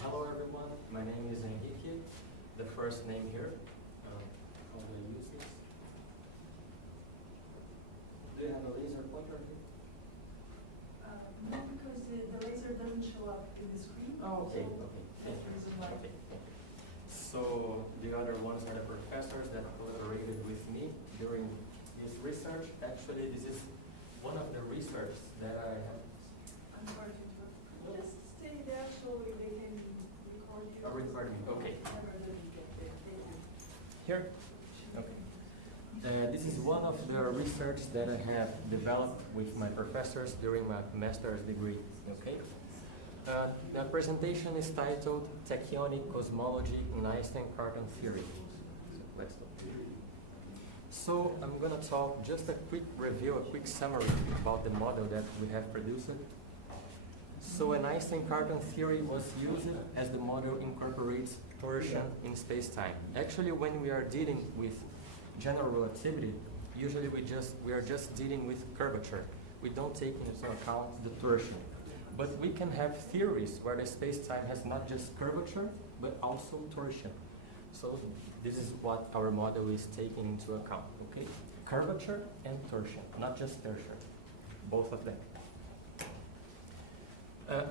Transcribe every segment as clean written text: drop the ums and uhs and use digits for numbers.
Hello everyone, my name is Henrique, the first name here. How do I use this? Do you have a laser pointer here? No, because the laser doesn't show up in the screen. Oh, okay, so okay. That's the reason why. Okay. So the other ones are the professors that collaborated with me during this research. Actually, this is one of the research that I have. I'm sorry to interrupt. Just stay there so they can record you. Record me, okay. Whatever the detail. Thank you. Here? Okay. This is one of the research that I have developed with my professors during my master's degree. Okay. The presentation is titled Tachyonic Cosmology in Einstein-Cartan Theory. Let's go. So I'm going to talk just a quick review, a quick summary about the model that we have produced. So an Einstein-Cartan theory was used as the model incorporates torsion in space-time. Actually, when we are dealing with general relativity, usually we are just dealing with curvature. We don't take into account the torsion. But we can have theories where the space-time has not just curvature, but also torsion. So this is what our model is taking into account, okay? Curvature and torsion, not just torsion, both of them.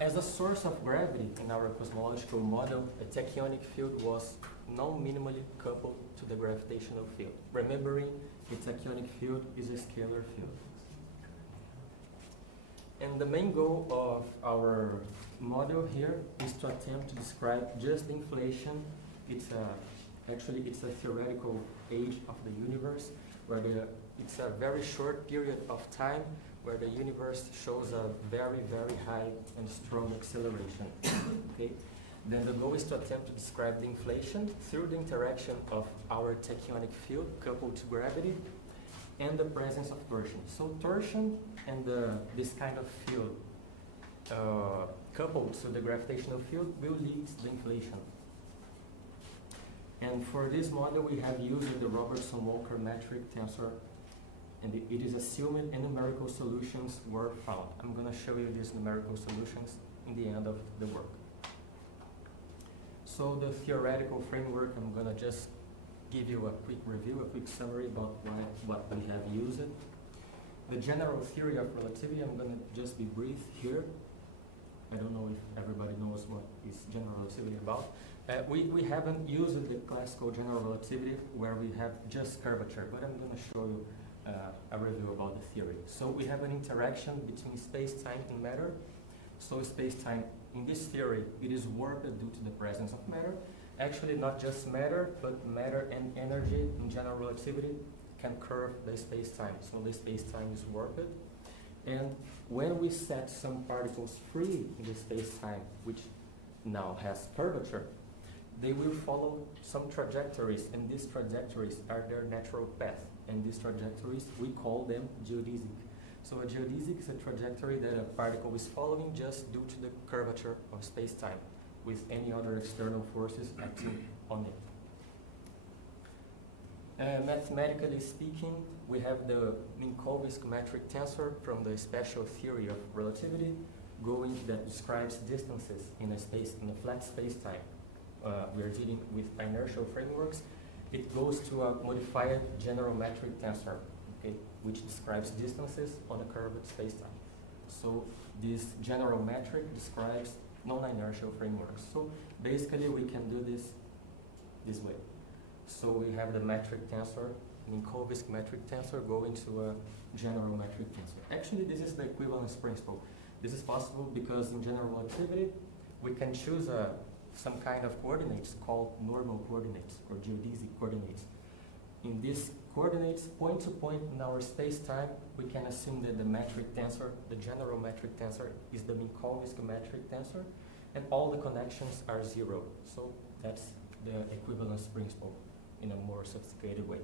As a source of gravity in our cosmological model, a tachyonic field was non-minimally coupled to the gravitational field. Remembering, a tachyonic field is a scalar field. And the main goal of our model here is to attempt to describe just the inflation. Actually, it's a theoretical age of the universe, where it's a very short period of time where the universe shows a very, very high and strong acceleration. Okay? Then the goal is to attempt to describe the inflation through the interaction of our tachyonic field coupled to gravity and the presence of torsion. So torsion and this kind of field coupled to the gravitational field will lead to the inflation. And for this model, we have used the Robertson-Walker metric tensor, and it is assumed and numerical solutions were found. I'm going to show you these numerical solutions in the end of the work. So the theoretical framework, I'm going to just give you a quick review, a quick summary about what we have used. The general theory of relativity, I'm going to just be brief here. I don't know if everybody knows what is general relativity about. We haven't used the classical general relativity where we have just curvature, but I'm going to show you a review about the theory. So we have an interaction between space-time and matter. So space-time, in this theory, it is warped due to the presence of matter. Actually, not just matter, but matter and energy in general relativity can curve the space-time. So the space-time is warped. And when we set some particles free in the space-time, which now has curvature, they will follow some trajectories, and these trajectories are their natural path. And these trajectories, we call them geodesic. So a geodesic is a trajectory that a particle is following just due to the curvature of space-time, with any other external forces acting on it. Mathematically speaking, we have the Minkowski metric tensor from the special theory of relativity, that describes distances in a flat space-time. We are dealing with inertial frameworks. It goes to a modified general metric tensor, okay, which describes distances on a curved space-time. So this general metric describes non-inertial frameworks. So basically we can do this way. So we have the metric tensor, Minkowski metric tensor going to a general metric tensor. Actually, this is the equivalence principle. This is possible because in general relativity, we can choose some kind of coordinates called normal coordinates or geodesic coordinates. In these coordinates, point to point in our space-time, we can assume that the metric tensor, the general metric tensor, is the Minkowski metric tensor, and all the connections are zero. So that's the equivalence principle in a more sophisticated way.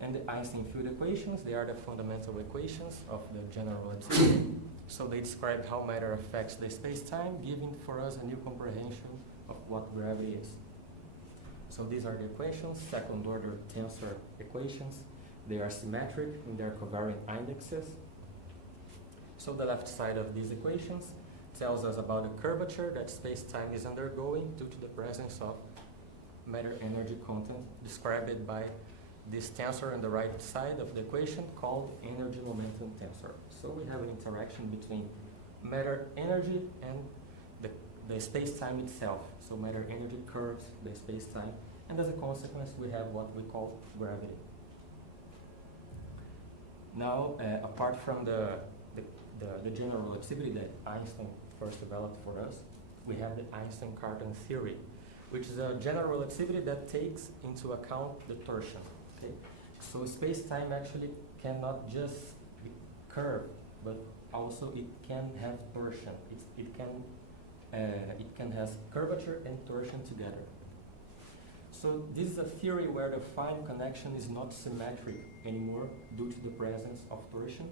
And the Einstein field equations, they are the fundamental equations of the general relativity. So they describe how matter affects the space-time, giving for us a new comprehension of what gravity is. So these are the equations, second-order tensor equations. They are symmetric in their covariant indexes. So the left side of these equations tells us about the curvature that space-time is undergoing due to the presence of matter-energy content described by this tensor on the right side of the equation called energy-momentum tensor. So we have an interaction between matter-energy and the space-time itself. So matter-energy curves the space-time, and as a consequence we have what we call gravity. Now, apart from the general relativity that Einstein first developed for us, we have the Einstein-Cartan theory, which is a general relativity that takes into account the torsion. Okay? So space-time actually cannot just be curved, but also it can have torsion. It can have curvature and torsion together. So this is a theory where the fine connection is not symmetric anymore due to the presence of torsion.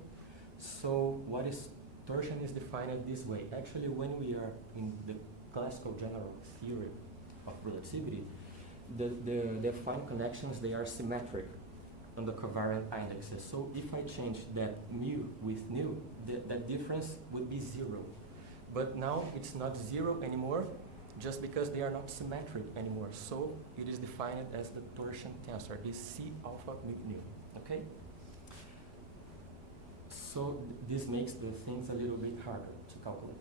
So what is torsion is defined this way. Actually, when we are in the classical general theory of relativity, the fine connections, they are symmetric on the covariant indexes. So if I change that mu with nu, that difference would be zero. But now it's not zero anymore, just because they are not symmetric anymore. So it is defined as the torsion tensor, this C alpha mu nu. Okay? So this makes the things a little bit harder to calculate.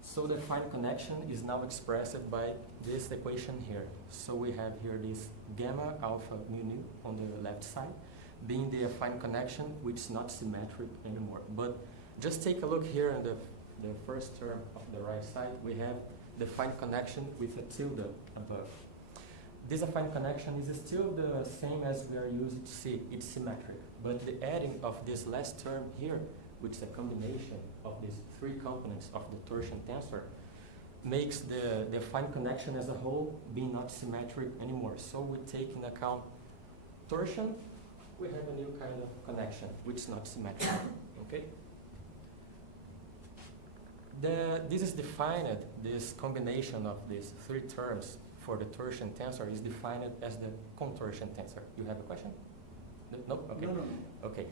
So the fine connection is now expressed by this equation here. So we have here this gamma alpha mu nu on the left side, being the affine connection, which is not symmetric anymore. But just take a look here in the first term of the right side, we have the affine connection with a tilde above. This affine connection is still the same as we are used to see. It's symmetric. But the adding of this last term here, which is a combination of these three components of the torsion tensor, makes the affine connection as a whole be not symmetric anymore. So we take into account torsion, we have a new kind of connection, which is not symmetric. Okay? This is defined, this combination of these three terms for the torsion tensor is defined as the contortion tensor. You have a question? No? Okay. No. Okay.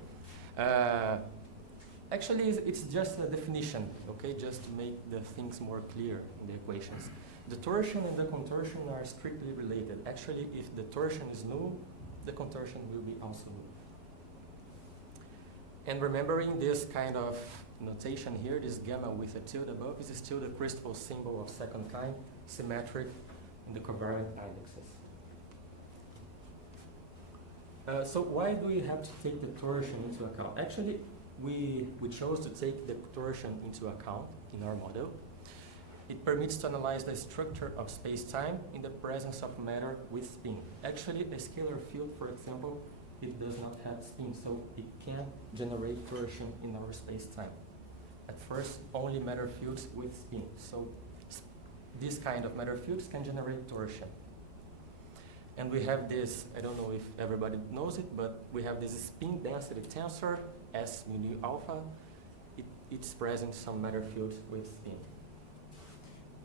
Actually, it's just a definition, okay, just to make the things more clear in the equations. The torsion and the contortion are strictly related. Actually, if the torsion is null, the contortion will be also null. And remembering this kind of notation here, this gamma with a tilde above, is still the crystal symbol of second kind, symmetric in the covariant indexes. So why do we have to take the torsion into account? Actually, we chose to take the torsion into account in our model. It permits to analyze the structure of space-time in the presence of matter with spin. Actually, a scalar field, for example, it does not have spin, so it can generate torsion in our space-time. At first, only matter fields with spin. So this kind of matter fields can generate torsion. And we have this, I don't know if everybody knows it, but we have this spin density tensor, S mu nu alpha. It's present some matter fields with spin.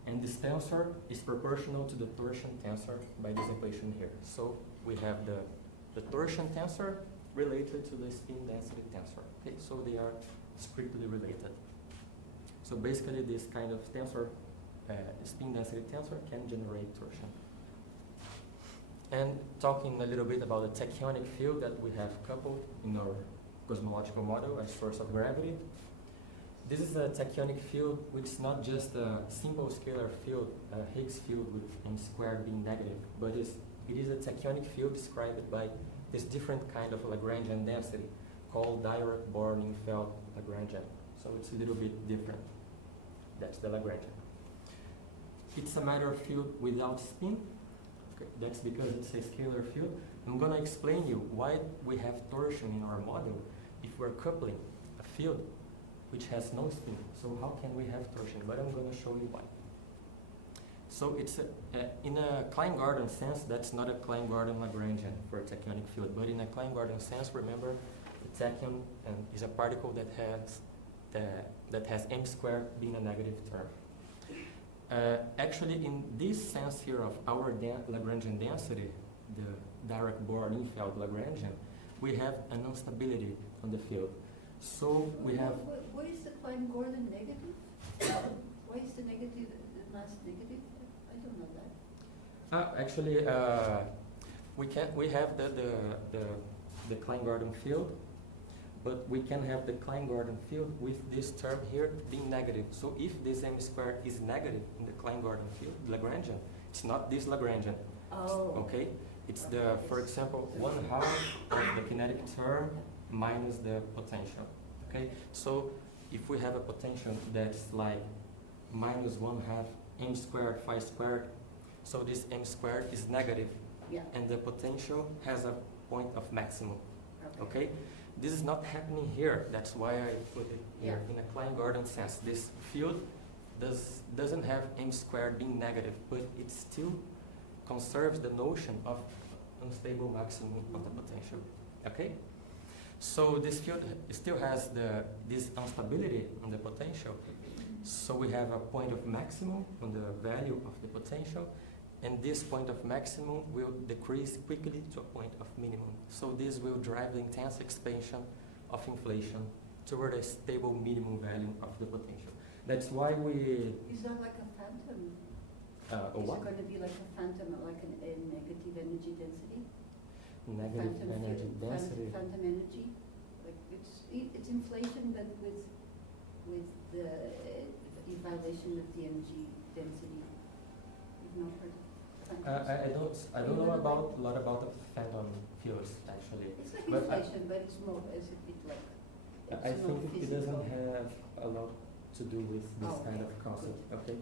And this tensor is proportional to the torsion tensor by this equation here. So we have the torsion tensor related to the spin density tensor. Okay, so they are strictly related. So basically this kind of tensor, spin density tensor, can generate torsion. And talking a little bit about the tachyonic field that we have coupled in our cosmological model as source of gravity. This is a tachyonic field which is not just a simple scalar field, a Higgs field with m squared being negative, but it is a tachyonic field described by this different kind of Lagrangian density called Dirac-Bohr-Neufeld Lagrangian. So it's a little bit different. That's the Lagrangian. It's a matter field without spin. Okay, that's because it's a scalar field. I'm going to explain you why we have torsion in our model if we're coupling a field which has no spin. So how can we have torsion? But I'm going to show you why. So it's in a Klein-Gordon sense, that's not a Klein-Gordon Lagrangian for a tachyonic field. But in a Klein-Gordon sense, remember, the tachyon is a particle that has m squared being a negative term. Actually, in this sense here of our Lagrangian density, the Dirac-Bohr-Neufeld Lagrangian, we have an instability on the field. So we have... What is the Klein-Gordon negative? Why is the negative, the mass negative? I don't know that. Actually, we have the Klein-Gordon field, but we can have the Klein-Gordon field with this term here being negative. So if this m squared is negative in the Klein-Gordon field, Lagrangian, it's not this Lagrangian. Oh. Okay? It's the, for example, 1/2 of the kinetic term minus the potential. Okay? So if we have a potential that's like minus 1/2 m squared phi squared, so this m squared is negative, Yeah. and the potential has a point of maximum. Okay. Okay? This is not happening here. That's why I put it here Yeah. in a Klein-Gordon sense. This field doesn't have m squared being negative, but it still conserves the notion of unstable maximum of the potential. Okay? So this field still has this instability on the potential. So we have a point of maximum on the value of the potential, and this point of maximum will decrease quickly to a point of minimum. So this will drive the intense expansion of inflation toward a stable minimum value of the potential. That's why we... Is that like a phantom? a Is what? it going to be like a phantom, like a negative energy density? Negative Phantom energy field, density. Phantom energy? Like it's inflation, but with the violation of the energy density. You've not heard of phantoms? I don't know about a lot about the phantom fields actually. It's like but inflation, but it's more as a bit like. I it's think not it doesn't physical. have a lot to do with this Oh, kind okay, of concept. good. Okay.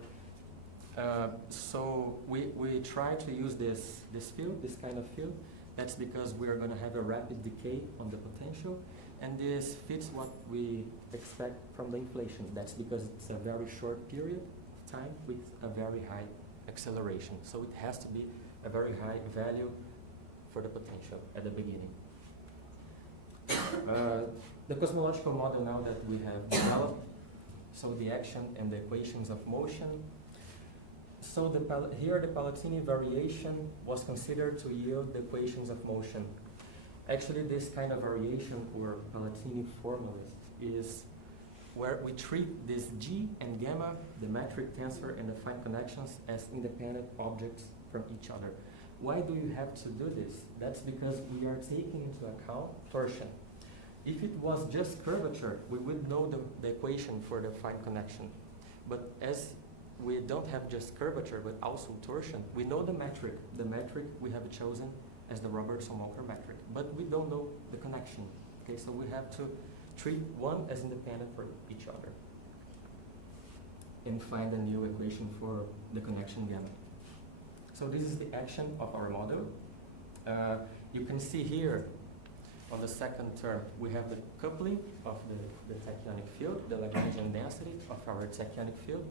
So we try to use this field, this kind of field. That's because we are going to have a rapid decay on the potential, and this fits what we expect from the inflation. That's because it's a very short period of time with a very high acceleration. So it has to be a very high value for the potential at the beginning. The cosmological model now that we have developed, so the action and the equations of motion. So here the Palatini variation was considered to yield the equations of motion. Actually, this kind of variation, or Palatini formulas, is where we treat this G and gamma, the metric tensor and the fine connections, as independent objects from each other. Why do you have to do this? That's because we are taking into account torsion. If it was just curvature, we would know the equation for the fine connection. But as we don't have just curvature, but also torsion, we know the metric. The metric we have chosen as the Robertson-Walker metric, but we don't know the connection. Okay, so we have to treat one as independent from each other and find a new equation for the connection gamma. So this is the action of our model. You can see here on the second term, we have the coupling of the tachyonic field, the Lagrangian density of our tachyonic field.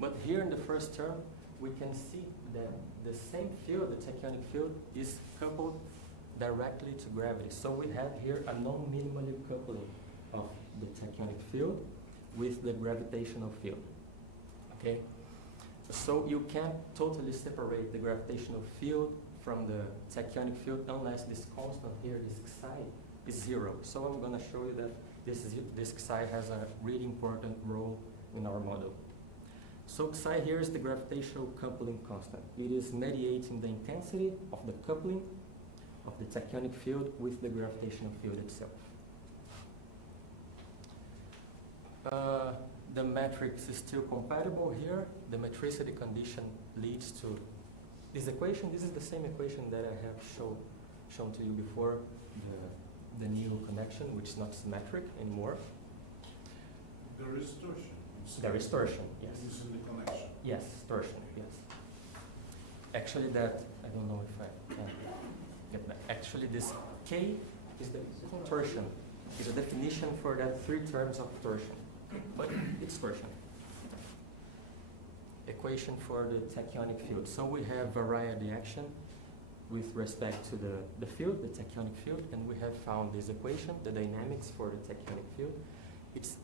But here in the first term, we can see that the same field, the tachyonic field, is coupled directly to gravity. So we have here a non-minimally coupling of the tachyonic field with the gravitational field. Okay? So you can't totally separate the gravitational field from the tachyonic field unless this constant here, this psi, is 0. So I'm going to show you that this psi has a really important role in our model. So psi here is the gravitational coupling constant. It is mediating the intensity of the coupling of the tachyonic field with the gravitational field itself. The matrix is still compatible here. The metricity condition leads to this equation. This is the same equation that I have shown to you before, the new connection, which is not symmetric anymore. There is torsion. There is torsion, yes. This is in the connection. Yes, torsion, yes. Actually that, I don't know if I can get that. Actually this K is the torsion. It's a definition for that 3 terms of torsion. But it's torsion. Equation for the tachyonic field. So we have variety action with respect to the field, the tachyonic field, and we have found this equation, the dynamics for the tachyonic field. It's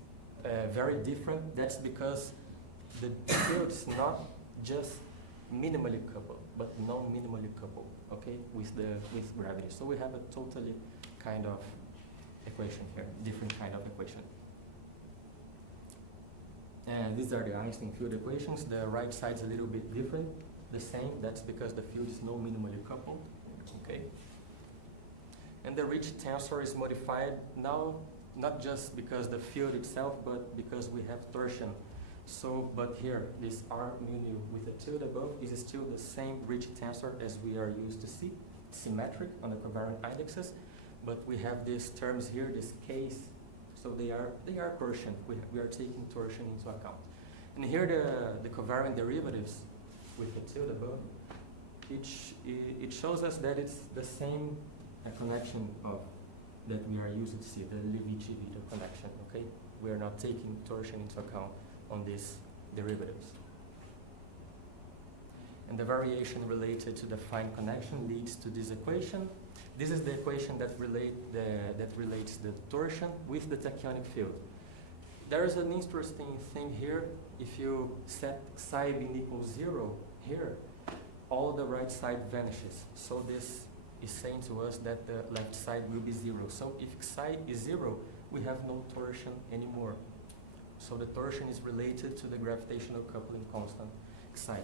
very different. That's because the field is not just minimally coupled, but non-minimally coupled, okay, with gravity. So we have a totally kind of equation here, different kind of equation. And these are the Einstein field equations. The right side's a little bit different. The same, that's because the field is no minimally coupled. Okay. And the Ricci tensor is modified now, not just because the field itself, but because we have torsion. So, but here, this R mu with a tilde above is still the same Ricci tensor as we are used to see, symmetric on the covariant indexes, but we have these terms here, this case, so they are torsion. We are taking torsion into account. And here the covariant derivatives with the tilde above, it shows us that it's the same connection of that we are used to see, the Levi-Civita connection, okay? We are not taking torsion into account on these derivatives. And the variation related to the fine connection leads to this equation. This is the equation that relates the torsion with the tachyonic field. There is an interesting thing here. If you set psi being equals 0 here, all the right side vanishes. So this is saying to us that the left side will be 0. So if psi is 0, we have no torsion anymore. So the torsion is related to the gravitational coupling constant psi.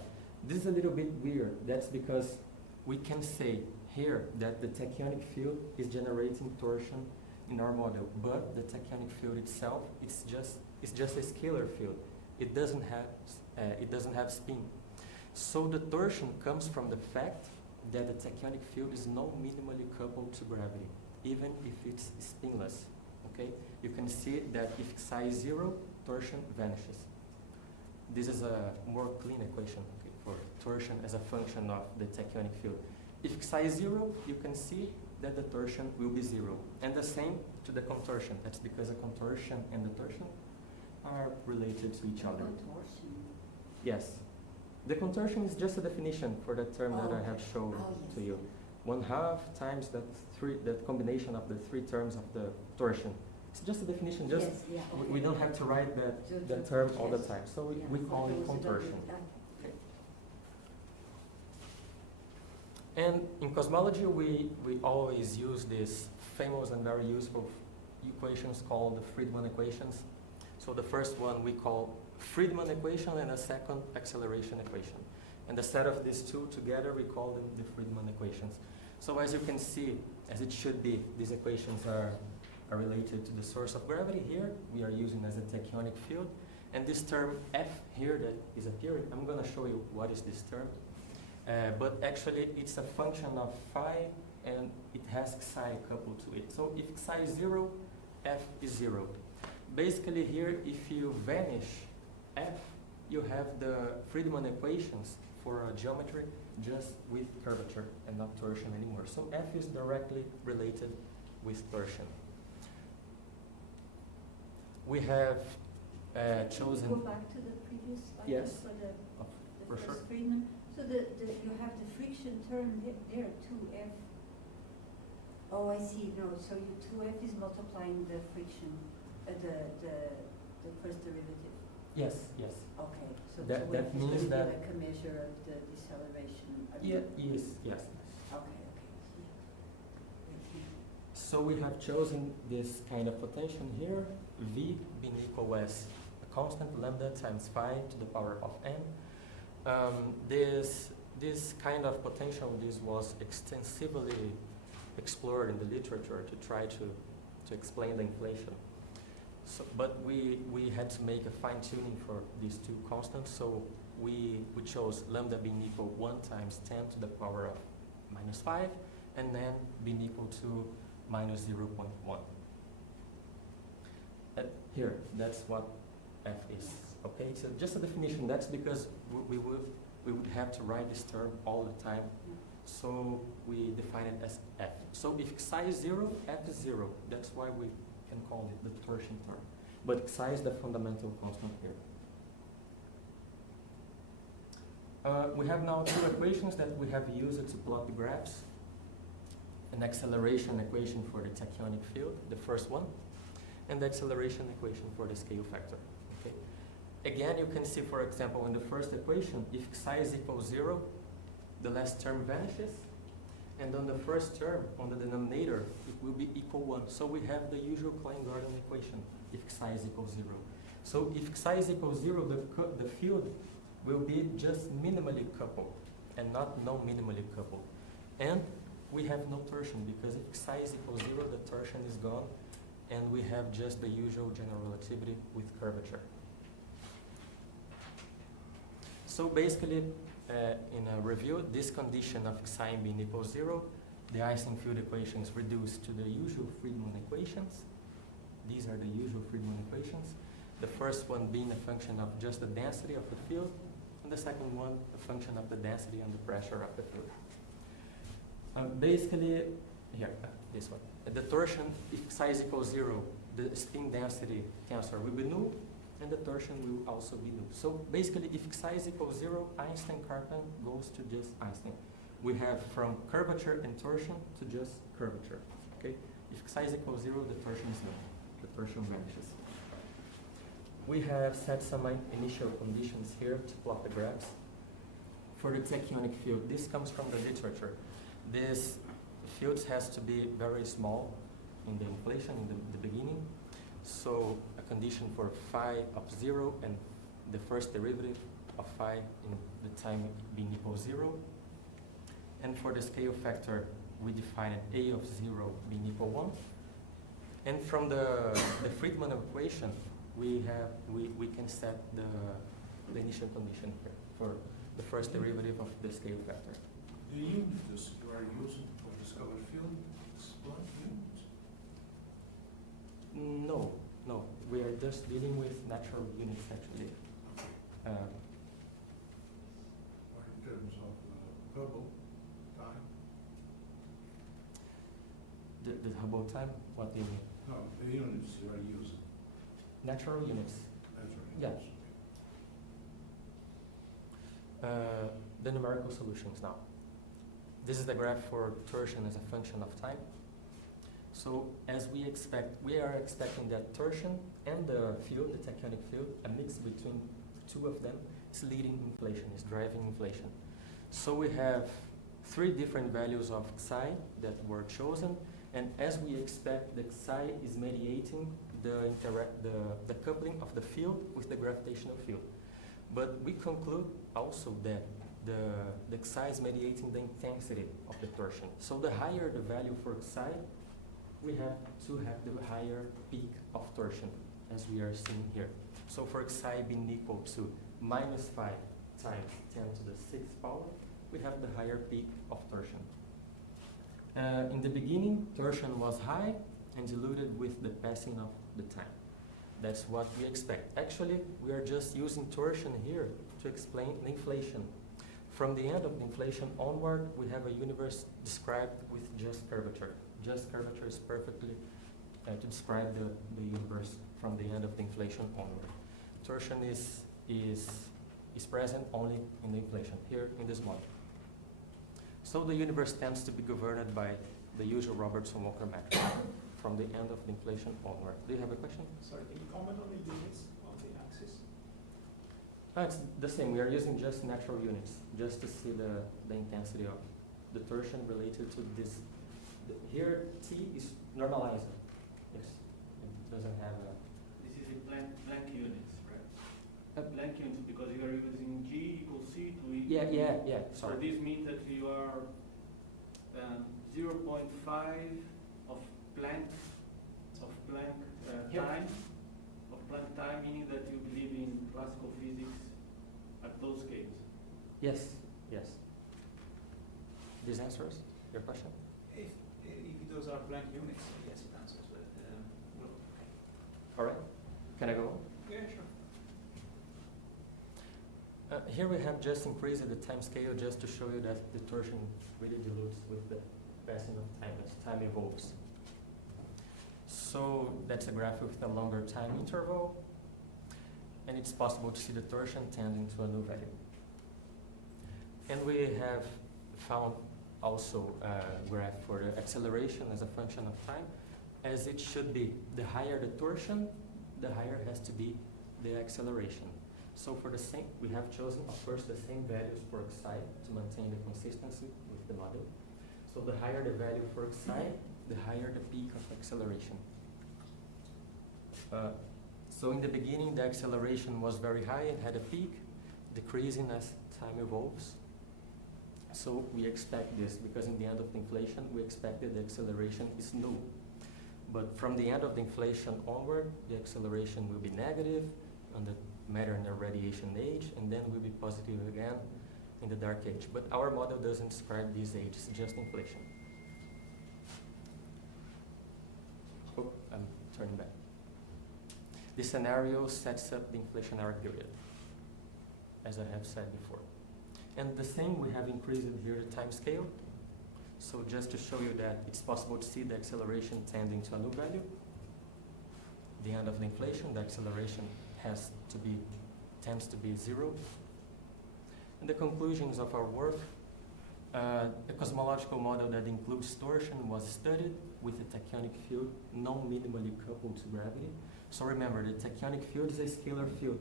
This is a little bit weird. That's because we can say here that the tachyonic field is generating torsion in our model, but the tachyonic field itself it's just a scalar field. It doesn't have spin. So the torsion comes from the fact that the tachyonic field is not minimally coupled to gravity, even if it's spinless. Okay, you can see that if psi is 0, torsion vanishes. This is a more clean equation, okay, for torsion as a function of the tachyonic field. If psi is 0, you can see that the torsion will be 0. And the same to the contortion. That's because the contortion and the torsion are related to each other. Contortion. Yes. The contortion is just a definition for the term that I have shown to you. 1/2 times that combination of the 3 terms of the torsion. It's just a definition. Just Yes, yeah, okay. we don't have to write that term all the time. So we call it contortion. Okay. And in cosmology, we always use these famous and very useful equations called the Friedmann equations. So the first one we call Friedmann equation and a second acceleration equation. And the set of these two together, we call them the Friedmann equations. So as you can see, as it should be, these equations are related to the source of gravity here. We are using as a tachyonic field. And this term F here that is appearing, I'm going to show you what is this term. But actually, it's a function of phi, and it has psi coupled to it. So if psi is 0, F is 0. Basically here, if you vanish F, you have the Friedmann equations for geometry just with curvature and not torsion anymore. So F is directly related with torsion. We have chosen... Go back to the previous slide. Yes. For the for first sure. Friedmann. So you have the friction term there, 2F. Oh, I see. No, so 2F is multiplying the friction, the first derivative. Yes, yes. Okay, so That 2F is means going to be that- like a measure of the deceleration. Yes, yes. Okay. So we have chosen this kind of potential here, V being equal as a constant lambda times phi to the power of n. This kind of potential, this was extensively explored in the literature to try to explain the inflation. So, but we had to make a fine tuning for these two constants, so we chose lambda being equal 1 times 10 to the power of minus 5, and then being equal to minus 0.1. Here, that's what F is. Okay, so just a definition. That's because we would have to write this term all the time. So we define it as F. So if psi is 0, F is 0. That's why we can call it the torsion term. But psi is the fundamental constant here. We have now two equations that we have used to plot the graphs. An acceleration equation for the tachyonic field, the first one, and the acceleration equation for the scale factor. Okay. Again, you can see, for example, in the first equation, if psi is equal 0, the last term vanishes, and on the first term, on the denominator, it will be equal 1. So we have the usual Klein-Gordon equation if psi is equal 0. So if psi is equal 0, the field will be just minimally coupled and not non-minimally coupled. And we have no torsion because if psi is equal 0, the torsion is gone, and we have just the usual general relativity with curvature. So basically, in a review, this condition of psi being equal 0, the Einstein field equation is reduced to the usual Friedmann equations. These are the usual Friedmann equations. The first one being a function of just the density of the field, and the second one a function of the density and the pressure of the field. Basically, here, this one. The torsion, if psi is equal 0, the spin density tensor will be null, and the torsion will also be null. So basically, if psi is equal 0, Einstein-Karpan goes to just Einstein. We have from curvature and torsion to just curvature. Okay? If psi is equal 0, the torsion is null. The torsion vanishes. We have set some initial conditions here to plot the graphs. For the tachyonic field, this comes from the literature. This field has to be very small in the inflation in the beginning. So a condition for phi of 0 and the first derivative of phi in the time being equal 0. And for the scale factor, we define a of 0 being equal 1. And from the Friedmann equation, we can set the initial condition here for the first derivative of the scale factor. The units you are using for discovered field is blunt units? No. We are just dealing with natural units actually. Or in terms of Hubble time? The Hubble time? What do you mean? No, the units you are using. Natural units. Natural Yeah. units. The numerical solutions now. This is the graph for torsion as a function of time. So as we are expecting that torsion and the field, the tachyonic field, a mix between two of them is leading inflation, is driving inflation. So we have 3 different values of psi that were chosen, and as we expect, the psi is mediating the coupling of the field with the gravitational field. But we conclude also that the psi is mediating the intensity of the torsion. So the higher the value for psi, we have to have the higher peak of torsion, as we are seeing here. So for psi being equal to minus 5 times 10 to the 6th power, we have the higher peak of torsion. In the beginning, torsion was high and diluted with the passing of the time. That's what we expect. Actually, we are just using torsion here to explain the inflation. From the end of the inflation onward, we have a universe described with just curvature. Just curvature is perfectly to describe the universe from the end of the inflation onward. Torsion is present only in the inflation, here in this model. So the universe tends to be governed by the usual Robertson-Walker metric from the end of the inflation onward. Do you have a question? Sorry, can you comment on the units on the axis? It's the same. We are using just natural units, just to see the intensity of the torsion related to this. Here, T is normalizer. Yes, it doesn't have a... This is a blank units, right? Blank units because you are using G equals C to E. Yeah. So Sorry. this means that you are 0.5 of Planck Here. time, meaning that you believe in classical physics at those scales. Yes. This answers your question? If those are blank units, yes, it answers, but well, All right. Can I go on? yeah, sure. Here we have just increased the time scale just to show you that the torsion really dilutes with the passing of time as time evolves. So that's a graph with a longer time interval, and it's possible to see the torsion tending to a new value. And we have found also a graph for the acceleration as a function of time, as it should be. The higher the torsion, the higher has to be the acceleration. So for the same, we have chosen, of course, the same values for psi to maintain the consistency with the model. So the higher the value for psi, the higher the peak of acceleration. So So in the beginning, the acceleration was very high and had a peak, decreasing as time evolves. So we expect this, because in the end of the inflation, we expect that the acceleration is null. But from the end of the inflation onward, the acceleration will be negative on the matter and the radiation age, and then will be positive again in the dark age. But our model doesn't describe these ages, just inflation. Oh, I'm turning back. This scenario sets up the inflationary period, as I have said before. And the same, we have increased here the time scale. So just to show you that it's possible to see the acceleration tending to a new value. The end of the inflation, the acceleration tends to be 0. And the conclusions of our work, a cosmological model that includes torsion was studied with a tachyonic field non-minimally coupled to gravity. So remember, the tachyonic field is a scalar field,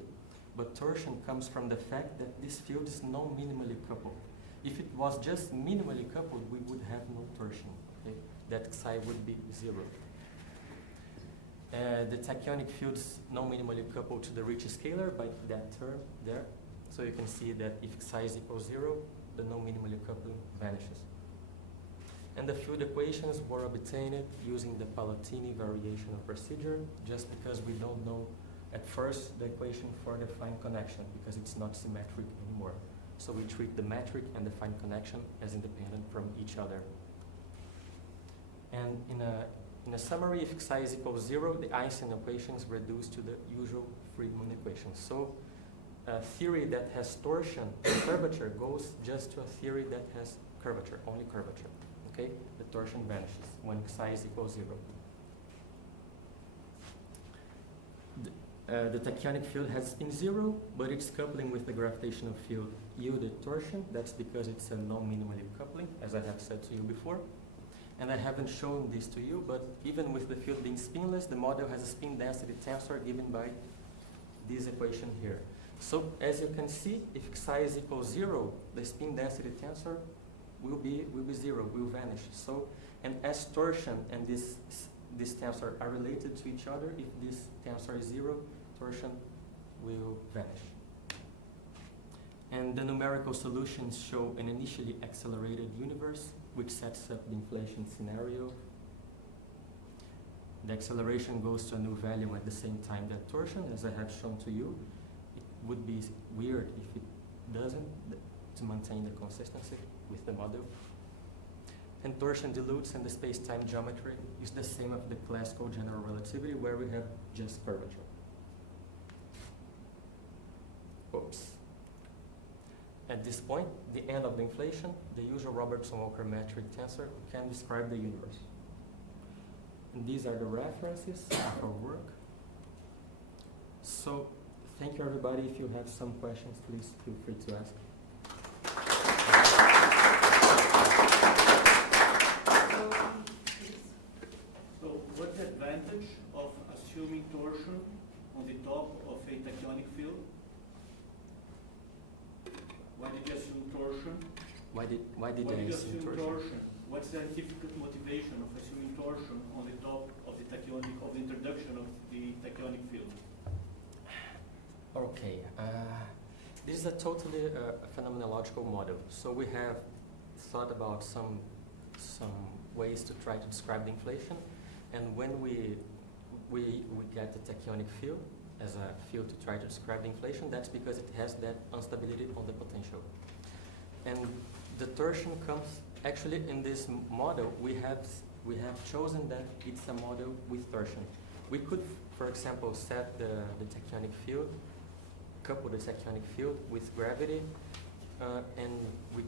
but torsion comes from the fact that this field is non-minimally coupled. If it was just minimally coupled, we would have no torsion. Okay? That psi would be 0. The tachyonic field is non-minimally coupled to the rich scalar by that term there. So you can see that if psi is equals 0, the non-minimally coupling vanishes. And the field equations were obtained using the Palatini variational procedure, just because we don't know at first the equation for the fine connection, because it's not symmetric anymore. So we treat the metric and the fine connection as independent from each other. And in a summary, if psi is equals 0, the Einstein equations reduce to the usual Friedmann equations. So a theory that has torsion and curvature goes just to a theory that has curvature, only curvature. Okay? The torsion vanishes when psi is equals 0. The tachyonic field has spin 0, but its coupling with the gravitational field yielded torsion. That's because it's a non-minimally coupling, as I have said to you before. And I haven't shown this to you, but even with the field being spinless, the model has a spin density tensor given by this equation here. So as you can see, if psi is equals 0, the spin density tensor will be 0, will vanish. So, and as torsion and this tensor are related to each other, if this tensor is 0, torsion will vanish. And the numerical solutions show an initially accelerated universe, which sets up the inflation scenario. The acceleration goes to a new value at the same time that torsion, as I have shown to you. It would be weird if it doesn't, to maintain the consistency with the model. And torsion dilutes, and the space-time geometry is the same of the classical general relativity, where we have just curvature. Oops. At this point, the end of the inflation, the usual Robertson-Walker metric tensor can describe the universe. And these are the references of our work. So, thank you everybody. If you have some questions, please feel free to ask. So what's the advantage of assuming torsion on the top of a tachyonic field? Why did you assume torsion? Why did Why I did you assume assume torsion? torsion? What's the scientific motivation of assuming torsion on the top of the tachyonic, of the introduction of the tachyonic field? Okay, this is a totally phenomenological model. So we have thought about some ways to try to describe the inflation, and when we get the tachyonic field as a field to try to describe the inflation, that's because it has that instability on the potential. And the torsion comes actually in this model. We have chosen that it's a model with torsion. We could, for example, set the tachyonic field, couple the tachyonic field with gravity, and we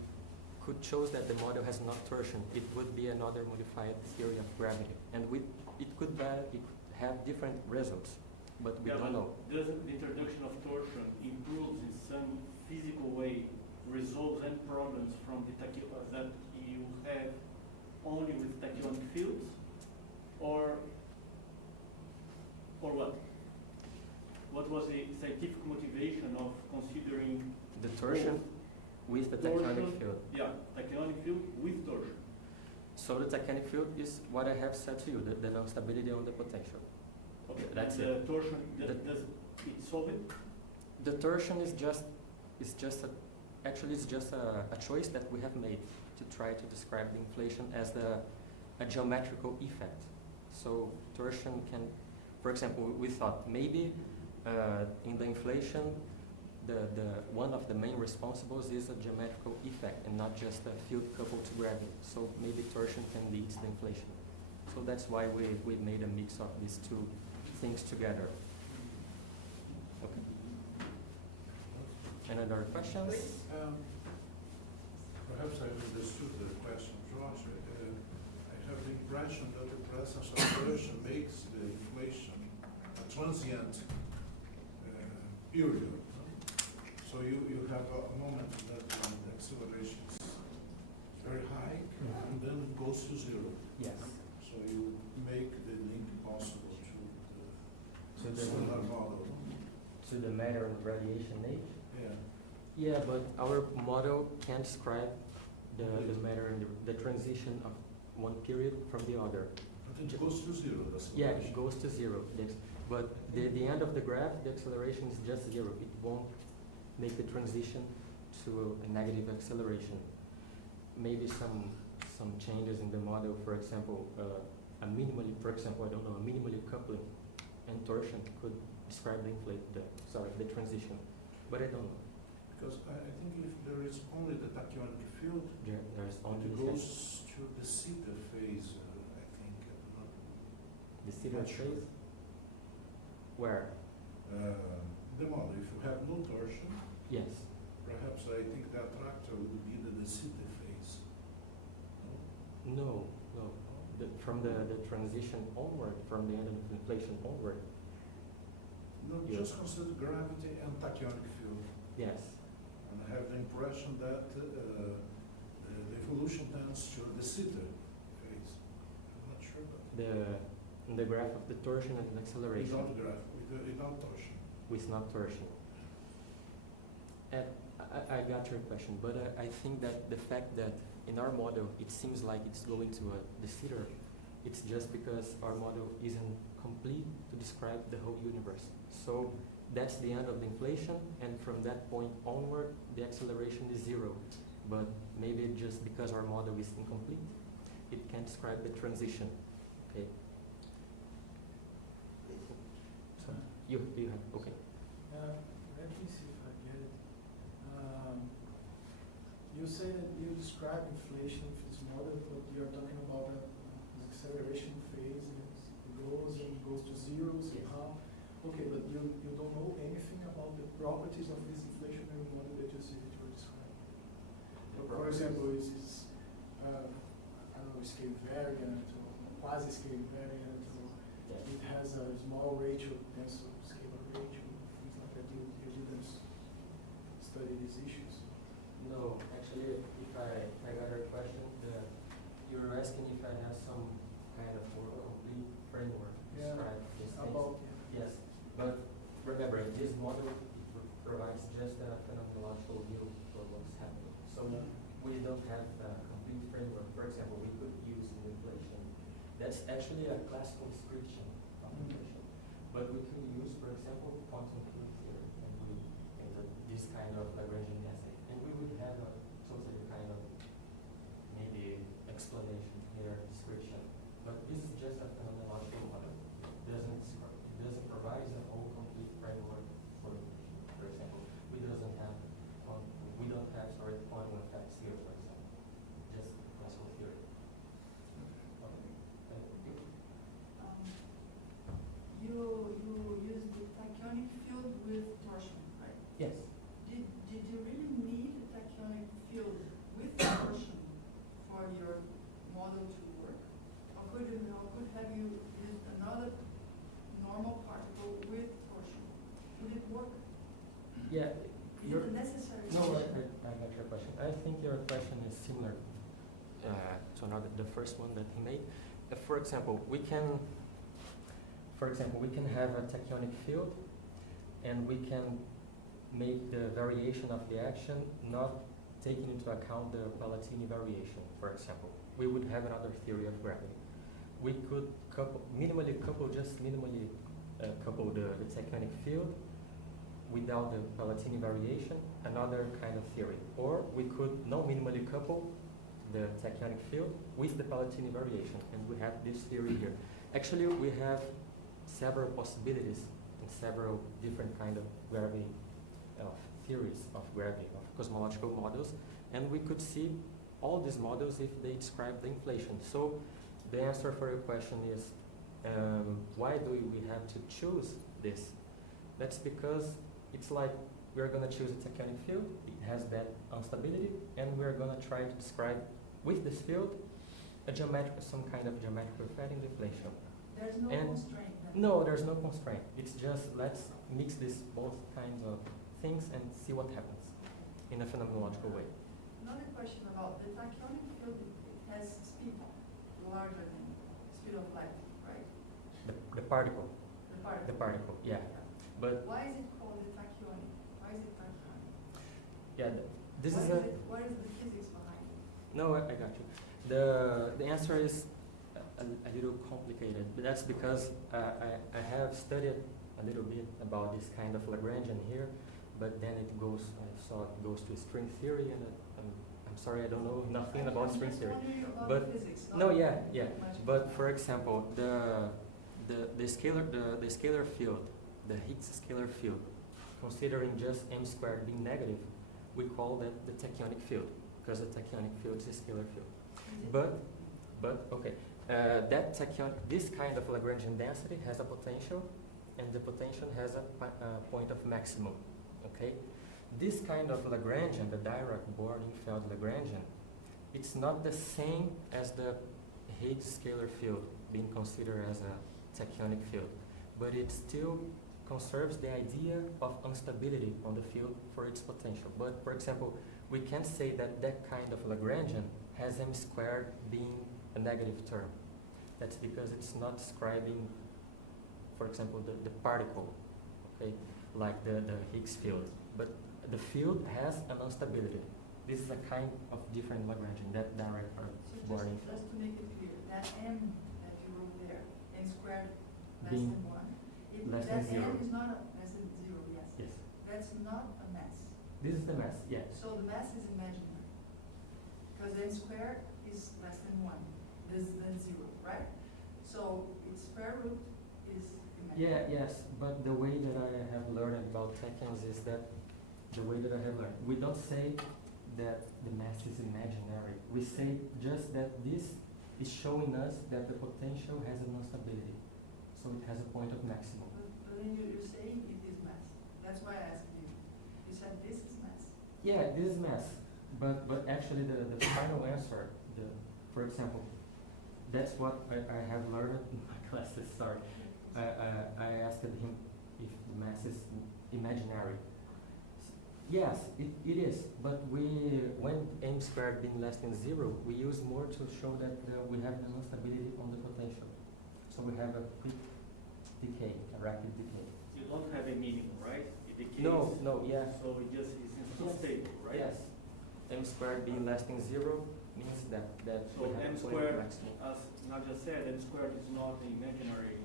could choose that the model has not torsion. It would be another modified theory of gravity, and it could have different results, but we don't know. Doesn't the introduction of torsion improves in some physical way, resolves any problems from the that you have only with tachyonic fields, or what? What was the scientific motivation of considering The torsion with the tachyonic field. Yeah, tachyonic field with torsion. So the tachyonic field is what I have said to you, the instability on the potential. Okay, That's the it. torsion, The- does it solve it? The torsion is just a choice that we have made to try to describe the inflation as a geometrical effect. So torsion can, for example, we thought maybe in the inflation, the one of the main responsibles is a geometrical effect and not just a field coupled to gravity. So maybe torsion can lead to the inflation. So that's why we made a mix of these two things together. Okay. Any other questions? Perhaps I understood the question, Josh. I have the impression that the presence of torsion makes the inflation a transient period. No? So you have a moment that the acceleration is very high and then it goes to zero. Yes. So you make the link possible To to the solar model. to the matter and radiation age. Yeah. Yeah, but our model can't describe the matter and the transition of one period from the other. But it goes to zero, the Yeah, acceleration. it goes to zero. But the end of the graph, the acceleration is just zero. It won't make the transition to a negative acceleration. Maybe some changes in the model, for example, a minimally coupling and torsion could describe the transition. But I don't know. Because I think if there is only the tachyonic field, There's only it the goes to the zeta phase, I think. the zeta Not sure. phase. Where? The model, if you have no torsion, Yes. perhaps I think the attractor would be the zeta phase. No. From the transition onward, from the end of inflation onward. No, Yeah. just consider gravity and tachyonic field. Yes. And I have the impression that the evolution tends to the zeta phase. I'm not sure, but The graph of the torsion and the acceleration. without graph, without torsion. With not torsion. And I got your question, but I think that the fact that in our model it seems like it's going to the zeta, it's just because our model isn't complete to describe the whole universe. So that's the end of the inflation, and from that point onward, the acceleration is zero. But maybe just because our model is incomplete, it can describe the transition. Okay. So you have okay. Let me see if I get it. You say that you describe inflation with this model, but you're talking about an acceleration phase, and it goes to zero, somehow. Okay, but you don't know anything about the properties of this inflationary model that you see that you were describing. For example, is I don't know, scale invariant or quasi-scale invariant, or it has a small ratio, tensor scalar ratio, things like that. You didn't study these issues. No, actually, if I got your question, you were asking if I have some kind of more complete framework to Yeah, describe these things. about Yes, but remember, this model provides just a phenomenological view for what's happening. So we don't have a complete framework. For example, we could use inflation. That's actually a classical description of inflation. But we could use, for example, quantum field theory and this kind of Lagrangian assay. And we would have a totally kind of maybe explanation here, description. But this is just a phenomenological model. It doesn't provide a whole complete framework for inflation. For example, we don't have quantum effects here, for example. Just classical theory. Okay. You use the tachyonic field with torsion, right? Yes. Did you really need a tachyonic field with torsion for your model to work? Or could have you used another normal particle with torsion? Would it work? Yeah. Is it a necessary No, condition? I got your question. I think your question is similar to the first one that he made. For example, we can have a tachyonic field, and we can make the variation of the action not taking into account the Palatini variation. For example, we would have another theory of gravity. We could minimally couple just minimally couple the tachyonic field without the Palatini variation, another kind of theory. Or we could non-minimally couple the tachyonic field with the Palatini variation, and we have this theory here. Actually, we have several possibilities and several different kind of gravity, of theories of gravity, of cosmological models, and we could see all these models if they describe the inflation. So the answer for your question is, why do we have to choose this? That's because it's like we're going to choose a tachyonic field, it has that instability, and we're going to try to describe with this field some kind of geometrical effect in deflation. There's no And constraint then? No, there's no constraint. It's just let's mix this both kinds of things and see what happens in a phenomenological way. Another question about the tachyonic field, it has speed larger than speed of light, right? The particle, The particle. the particle, yeah. But Why is it called the tachyonic? Why is it tachyonic? yeah, this is a. What is the physics behind it? No, I got you. The answer is a little complicated, but that's because I have studied a little bit about this kind of Lagrangian here, but then it goes, I saw it goes to string theory, and I'm sorry, I don't know nothing about string theory. But no, yeah. But for example, the scalar field, the Higgs scalar field, considering just m squared being negative, we call that the tachyonic field, because the tachyonic field is a scalar field. But okay, this kind of Lagrangian density has a potential, and the potential has a point of maximum. Okay, this kind of Lagrangian, the Dirac-Bohr-Infeld Lagrangian, it's not the same as the Higgs scalar field being considered as a tachyonic field, but it still conserves the idea of instability on the field for its potential. But for example, we can say that that kind of Lagrangian has m squared being a negative term. That's because it's not describing, for example, the particle, okay, like the Higgs field. But the field has an instability. This is a kind of different Lagrangian, that direct or So Bohr-Infeld. just to make it clear, that m that you wrote there, n squared less Being than 1, less than that zero. m is not less than 0, yes. Yes. That's not a mass. This is the mass, yeah. So the mass is imaginary. Because n squared is less than 1, less than 0, right? So its square root is imaginary. Yeah, yes, but the way that I have learned about tachyons is that the way that I have learned, we don't say that the mass is imaginary. We say just that this is showing us that the potential has an instability. So it has a point of maximum. But then you're saying it is mass. That's why I asked you. You said this is mass. Yeah, this is mass. But actually the final answer, for example, that's what I have learned in my classes, sorry. I asked him if the mass is imaginary. Yes, it is, but when m squared being less than 0, we use more to show that we have an instability on the potential. So we have a quick decay, a rapid decay. You don't have a minimum, right? It decays. No, yeah. So it just is unstable, right? Yes. M squared being less than 0 means that So we have m a point of squared, maximum. as Nadia said, m squared is not the imaginary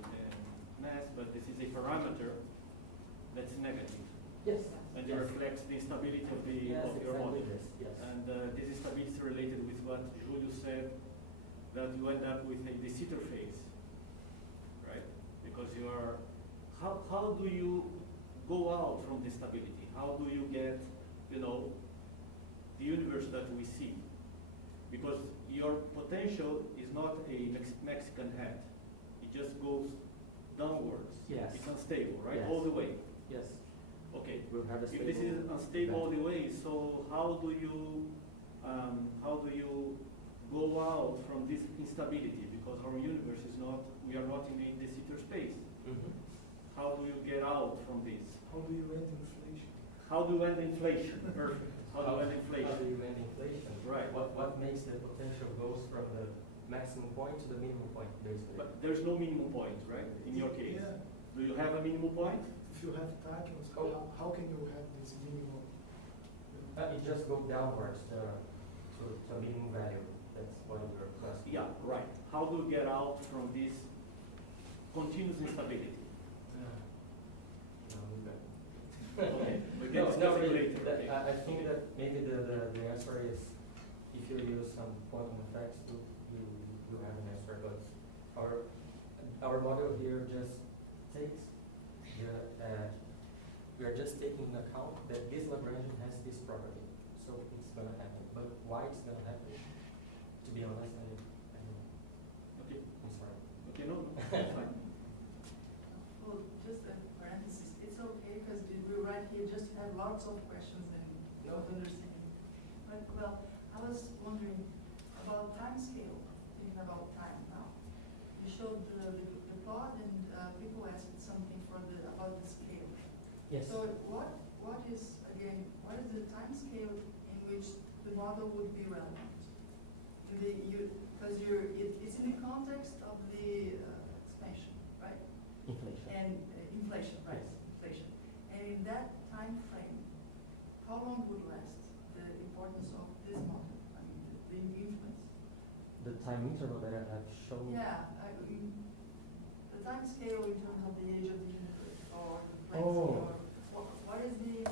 mass, but this is a parameter that's negative. Yes. And it reflects the instability of your model. This, yes. And this instability is related with what Julio said, that you end up with a de Sitter phase, right? Because you are, how do you go out from the stability? How do you get, the universe that we see? Because your potential is not a Mexican hat. It just goes downwards. Yes. It's unstable, right? Yes. All the way. Yes. Okay. We'll have a If this is unstable all the way, so how do you go out from this instability? Because our universe is not, we are not in a de Sitter space. Mhm. How do you get out from this? How do you end inflation? How do you end inflation? Perfect. How do you end How do inflation? you end inflation? Right. What makes the potential goes from the maximum point to the minimum point, basically? But there's no minimum point, right? In your case. Yeah. Do you have a minimum point? If you have tachyons, how can you have this minimum? It just goes downwards to a minimum value. That's what you're asking. Yeah, right. How do you get out from this continuous instability? with that. Okay, but No, let's no, discuss it really, later, that, okay. I think that maybe the answer is, if you use some quantum effects, you have an answer, but our model here just takes we are just taking into account that this Lagrangian has this property, so it's gonna happen. But why it's gonna happen? To be honest, I don't know. Okay, I'm sorry. okay, no, that's fine. Well, just a parenthesis, it's okay, because we right here just have lots of questions and not understanding. But, well, I was wondering about time scale, thinking about time now. You showed the plot and people asked something about the scale. Yes. So what is, again, what is the time scale in which the model would be relevant? Because it's in the context of the expansion, right? Inflation. And inflation, right? Yes. Inflation. And in that time frame, how long would last the importance of this model? I mean, the influence. The time interval that I have shown. Yeah, the time scale in terms of the age of the universe or the length Oh. or what is the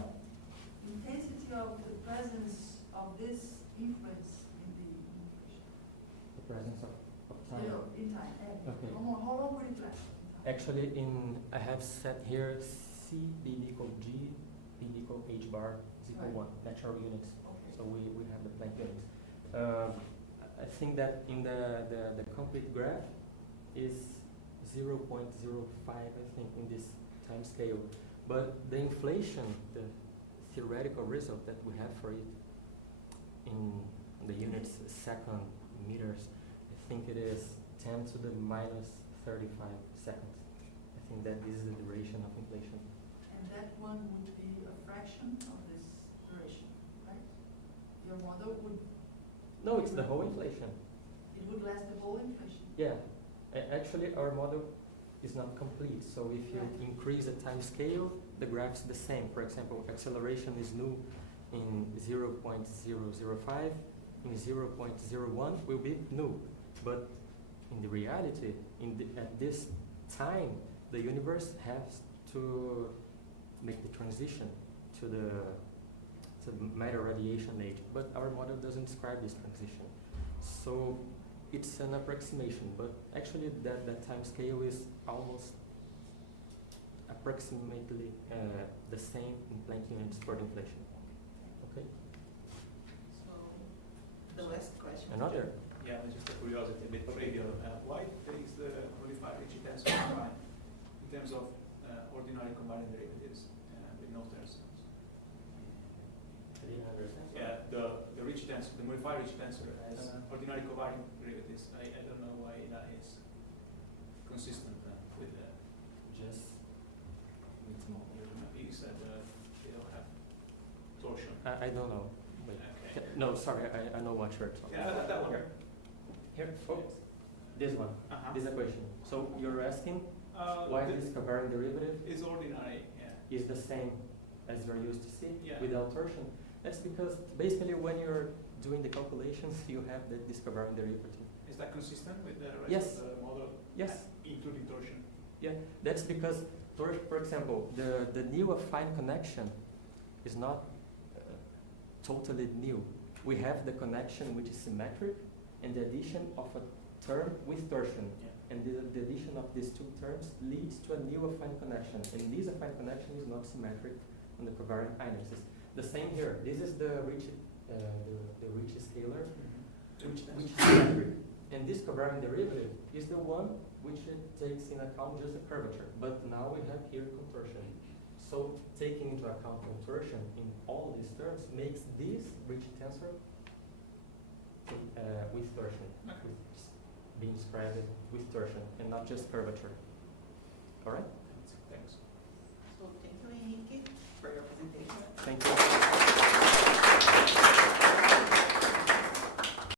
intensity of the presence of this influence in the inflation? The presence of time. You know, in time. Okay. How long would it last? In time? Actually, I have set here C being equal G being equal H bar is equal Right. 1, natural units. Okay. So we have the Planck units. I think that in the complete graph is 0.05, I think, in this time scale. But the inflation, the theoretical result that we have for it in the units second meters, I think it is 10 to the minus 35 seconds. I think that this is the duration of inflation. And that one would be a fraction of this duration, right? Your model would, No, it's the whole inflation. it would last the whole inflation. Yeah. Actually, our model is not complete. So if you Right. increase the time scale, the graph's the same. For example, acceleration is new in 0.005, in 0.01 will be new. But in the reality, at this time, the universe has to make the transition to the matter radiation age. But our model doesn't describe this transition. So it's an approximation, but actually that time scale is almost approximately the same in Planck units for the inflation. Okay? So, the last question. Another? Yeah, just a curiosity, a bit trivial. Why there is the modified Ricci tensor combined in terms of ordinary combined derivatives with no tensors? Yeah, the Ricci tensor, the modified Ricci tensor has ordinary covariant derivatives. I don't know why that is consistent with the. Just with small. You said they don't have torsion. I don't know. Wait. Okay. No, sorry, I know what you're talking Yeah, that one. Here. Oh, this one. Uh-huh. This equation. So you're asking why this covariant derivative is ordinary, yeah. is the same as you're used to see Yeah. without torsion? That's because basically when you're doing the calculations, you have this covariant derivative. Is that consistent with the rest Yes. of the model? Yes. Including torsion? Yeah, that's because, for example, the new affine connection is not totally new. We have the connection which is symmetric and the addition of a term with torsion. Yeah. And the addition of these two terms leads to a new affine connection. And this affine connection is not symmetric on the covariant indexes. The same here. This is the Ricci scalar, which is symmetric. And this covariant derivative is the one which takes in account just the curvature. But now we have here contortion. So taking into account contortion in all these terms makes this Ricci tensor with torsion, being described with torsion and not just curvature. All right?